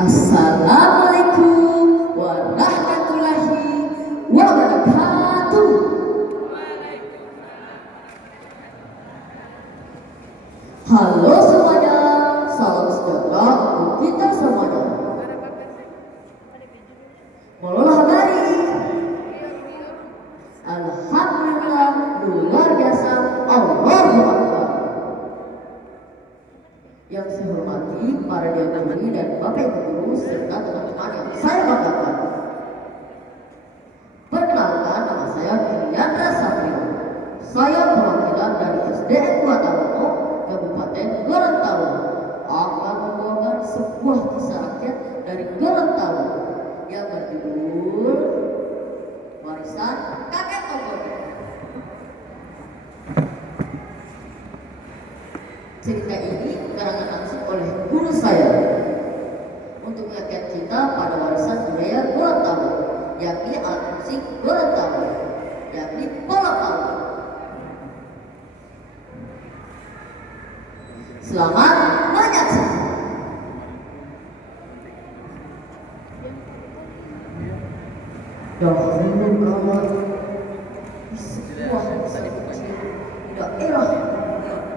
Assalamualaikum warahmatullahi wabarakatuh. Halo semuanya, salam sejahtera untuk kita semuanya. Mulai hari, alhamdulillah, luar biasa, Allahu Akbar. Yang saya hormati para diakoni dan bapak ibu guru serta teman-teman yang saya banggakan. Perkenalkan, nama saya Diandra Satrio. Saya perwakilan dari SDN 2 Taruno, Kabupaten Gorontalo, akan membawakan sebuah kisah rakyat dari Gorontalo yang berjudul Warisan Kakek Togone. Cerita ini karangan langsung oleh guru saya untuk mengingatkan kita pada warisan budaya Gorontalo, yakni alat musik Gorontalo, yakni bola palu. Selamat menyaksikan. Dahulu kala di sebuah desa kecil di daerah Gorontalo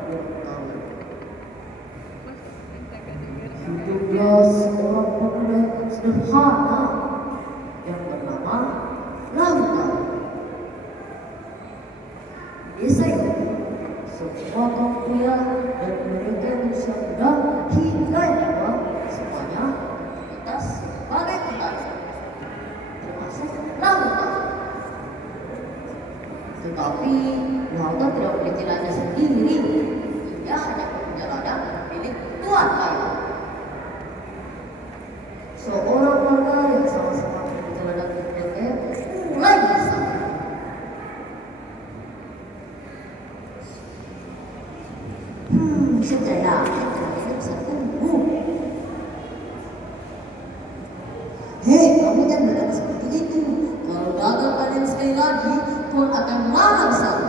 hiduplah seorang pemuda yang sederhana yang bernama Lautan. Di desa ini semua kaum pria dan mereka yang berusia muda hingga yang tua semuanya aktivitas sebagai petani, termasuk Lautan. Tetapi Lautan tidak memiliki raja sendiri, ia hanya punya ladang milik tuan kaya. Seorang warga yang sama-sama memiliki ladang miliknya mulai bersama. Sekejap, kalian bisa tunggu. Hei, kamu jangan berkata seperti itu. Kalau gagal kalian sekali lagi, Tuhan akan marah besar.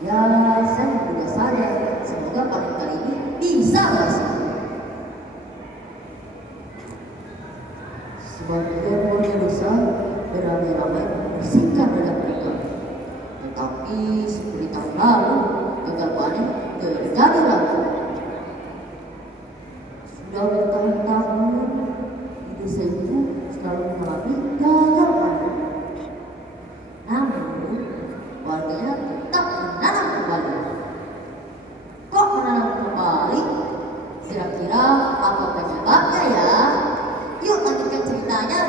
Ya, saya mudah saja. Semoga kalian kali ini bisa berhasil. Sebagian warga desa beramai-ramai membersihkan ladang mereka. Tetapi seperti tahun lalu, gagal panen terjadi lagi. Sudah bertahun-tahun di desa itu selalu mengalami gagal panen. Namun warganya tetap menanam kembali. Kok menanam kembali? Kira-kira apa penyebabnya ya? Yuk lanjutkan ceritanya.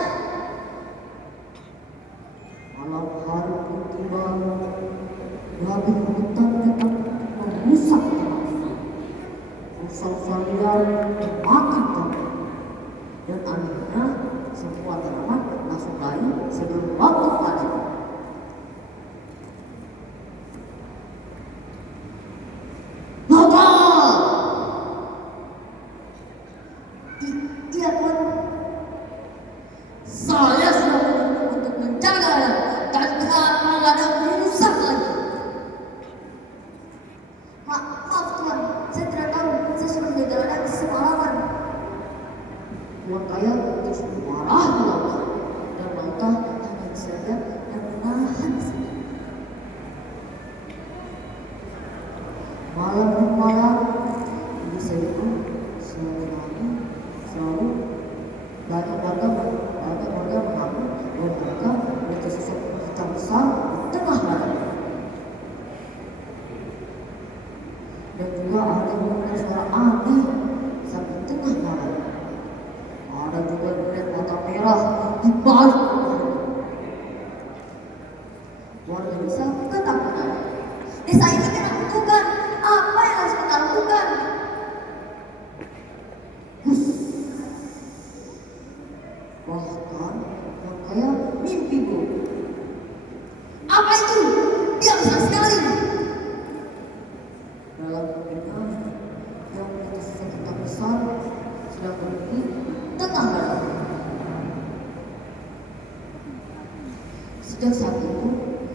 Malam hari pun tiba, babi hutan datang merusak tanah. Rusa-rusa liar memakan tanah. Dan akhirnya semua tanaman langsung layu sebelum waktu panen. Iya Tuan, saya sudah menunggu untuk menjaga dan kamu nggak ada rusak lagi. Maaf Tuan, saya tidak tahu, saya sudah menjaga ladang semalaman. Tuan kaya terus marah lama dan Lautan hanya bisa lihat dan menahan sendiri. Malam demi malam, ini saya itu selalu banyak warga mengaku bahwa mereka melihat sosok hitam besar di tengah ladang. Dan juga ada yang mendengar suara aneh sampai tengah malam. Ada juga yang melihat mata merah di balik pohon. Warga desa ketakutan. Desa ini kena kutukan. Apa yang harus kita lakukan? Bahkan yang kaya mimpi buruk. Apa itu? Dia besar sekali. Dalam mimpinya yang melihat sosok hitam besar sedang berdiri tengah malam. Sejak saat itu,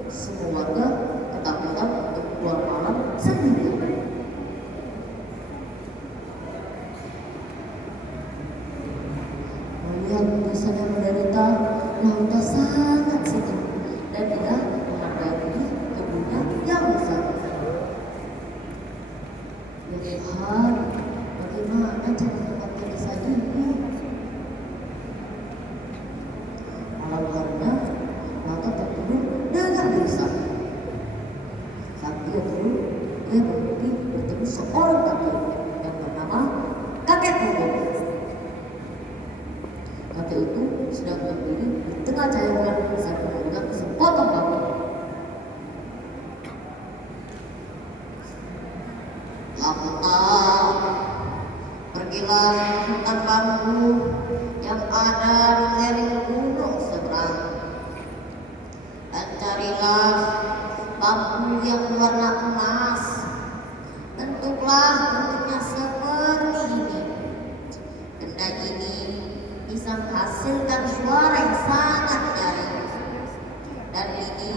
semua warga ketakutan untuk keluar malam sendirian. Melihat desa yang menderita, Lauta sangat sedih dan dia menghadapi kebunnya yang besar. Ya Tuhan, bagaimana cara menyelamatkan desa ini? Malam harinya, Lauta tertidur dengan gelisah. Saat dia tidur, dia bermimpi bertemu seorang kakek yang bernama Kakek Purwo. Kakek itu sedang berdiri di tengah cahaya bulan sambil memegang sepotong bambu. Lauta, pergilah ke hutan bambu yang ada di lereng gunung seberang, dan carilah bambu yang berwarna emas. Bentuklah bentuknya seperti ini. Benda ini bisa menghasilkan suara yang sangat nyaring, dan ini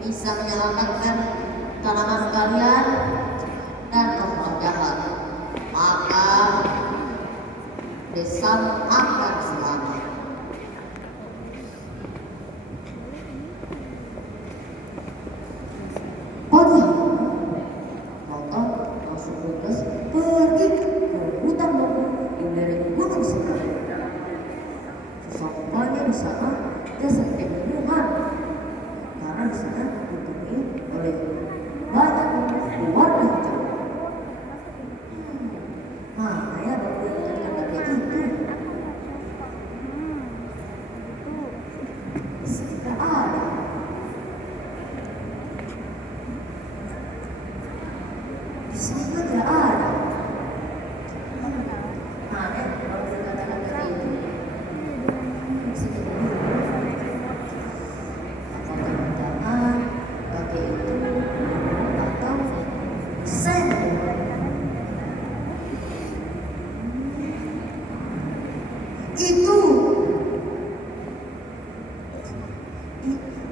bisa menyelamatkan tanaman kalian dan roh jahat. Maka desamu akan selamat. Pagi Lauta langsung bergegas pergi ke hutan bambu di lereng gunung seberang. Sesampainya di sana, dia sampai kebingungan karena di sana dipenuhi oleh banyak warga hijau. Mana ya bambu yang tadi kakek itu? Di sini tidak ada. Di sini juga tidak ada. Mana ya bambu yang tadi kakek itu?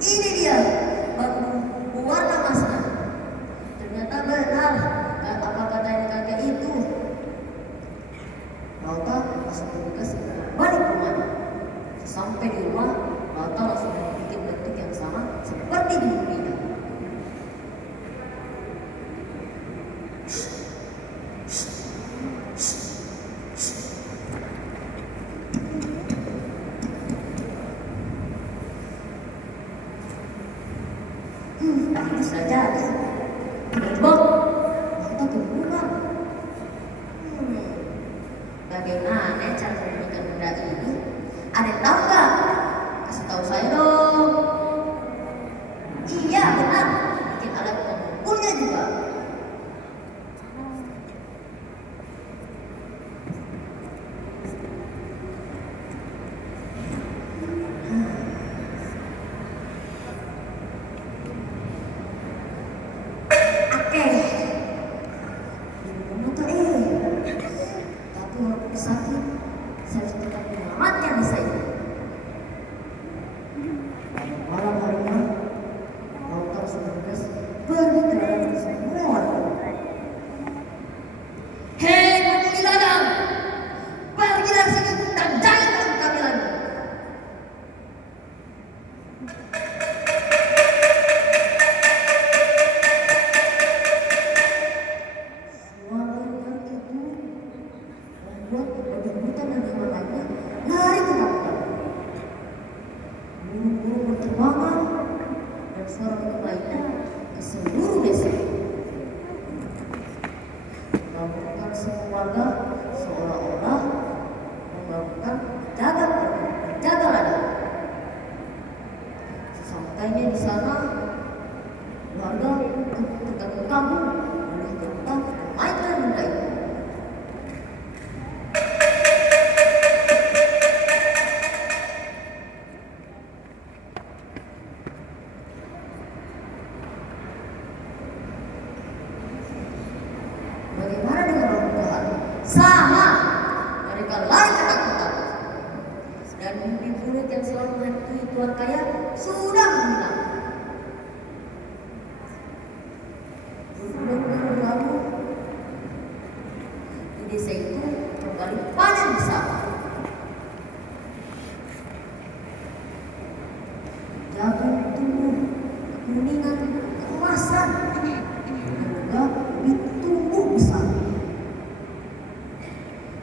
Ini dia bambu berwarna emasnya. Ternyata benar apa katanya kakek itu. Lauta langsung bergegas balik ke rumahnya. Sampai di rumah, Lauta langsung bikin bentuk yang sama seperti di mimpinya. Bisa jadi. Tiba-tiba Lauta kebingungan. Bagaimana cara membuat benda ini? Ada yang tahu nggak? Kasih tahu saya dong. Iya benar, bikin alat pengumpulnya juga. Tapi walaupun sakit, saya harus tetap menyelamatkan desa ini. Malam harinya, Lauta sudah bergegas pergi ke ladang semua warga. Hei penghuni ladang, pergi dari sini dan jangan ganggu kami lagi. Suara yang itu membuat babi-hutan dan hewan lainnya lari ketakutan. Burung-burung berterbangan dan suara bentuk lainnya ke seluruh desa. Membangunkan semua warga seolah-olah membangunkan penjaga ladang. Sesampainya di sana, warga terganggu oleh tentang mainan benda itu. Bagaimana dengan orang jahat? Sama, mereka lari ketakutan. selalu menghantui tuan kaya sudah hilang. Beberapa lalu di desa itu kembali panen bersama. Jagung tumbuh kuningan keemasan dan juga tumbuh besar.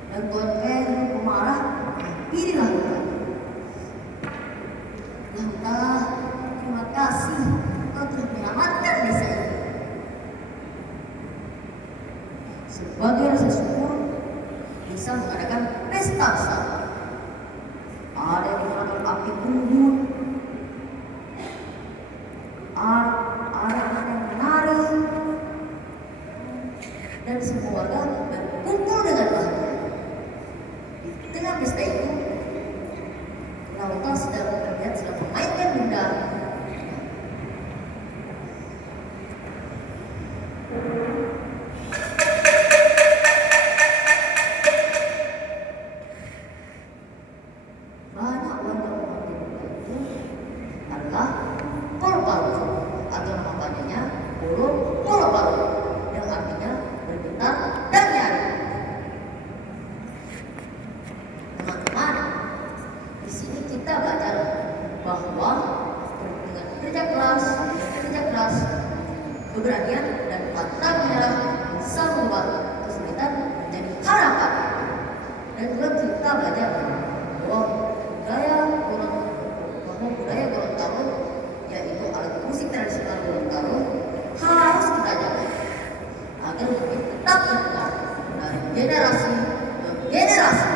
Dan tuan kaya pemarah pilihlah hutan. Entah, terima kasih kau telah menyelamatkan desa ini. Sebagai rasa syukur, desa mengadakan pesta besar. Ada yang mengadakan api unggun, ada yang menari, dan semua warga berkumpul dengan bahagia. Di tengah pesta itu, lautan sedang memainkan benda. Banyak warga orang di benda itu adalah polo-polo atau nama panjangnya polo-polo yang artinya bergetar dan nyari. Teman-teman, di sini kita belajar bahwa dengan kerja keras, keberanian dan pantang menyerah bisa membuat kesulitan menjadi harapan. Dan juga kita belajar bahwa budaya Gorontalo, yaitu alat musik tradisional Gorontalo, harus kita jaga agar lebih tetap terkenal dari generasi ke generasi.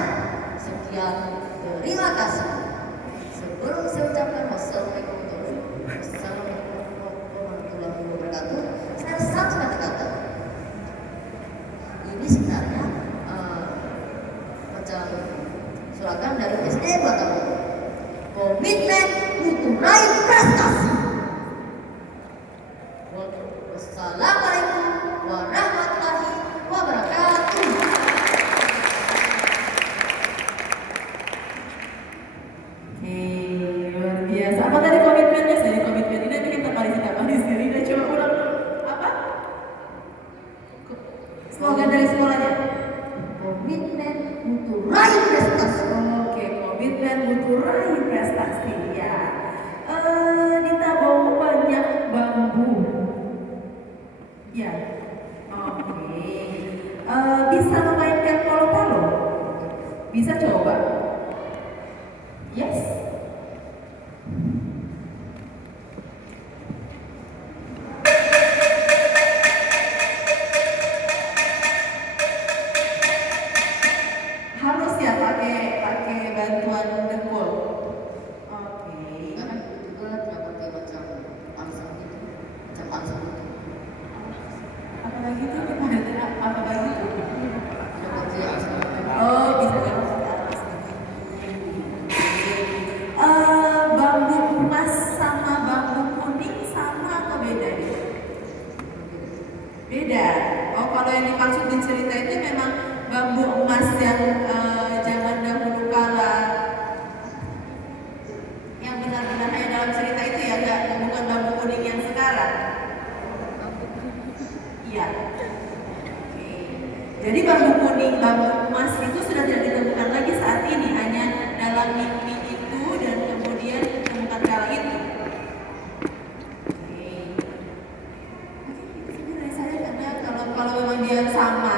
Sekian, terima kasih. Sebelum saya ucapkan wassalamualaikum warahmatullahi wabarakatuh, saya satu kata-kata. Ini sebenarnya macam suratan dari SD Batavia. Komitmen untuk raih prestasi. Wassalamualaikum warahmatullahi wabarakatuh. Luar biasa. Apa tadi komitmennya? Saya komitmen ini nanti kita kali sini. Dan coba ulang apa? Slogan dari sekolahnya. Komitmen untuk raih prestasi. Oke, komitmen untuk raih prestasi ya. Ditabung banyak bambu. Ya. Oke. Bisa memainkan polo-polo? Bisa coba? Yes. Harus ya pakai bantuan dengkul. Oke. Karena juga tidak pakai macam angsa gitu, macam angsa gitu. Apa lagi tuh? Apa lagi tuh? Tidak pakai angsa gitu. Oh, bisa ya. Bambu emas sama bambu kuning sama atau beda nih? Beda. Oh, kalau yang dimaksud di cerita itu memang bambu emas yang zaman dahulu kala, yang benar-benar hanya dalam cerita itu ya, bukan bambu kuning yang sekarang. Iya. Oke. Jadi bambu kuning, bambu emas itu sudah tidak ditemukan lagi saat ini, hanya dalam mimpi itu dan kemudian ditemukan kala itu. Oke. Oke, itu dari saya karena kalau memang dia sama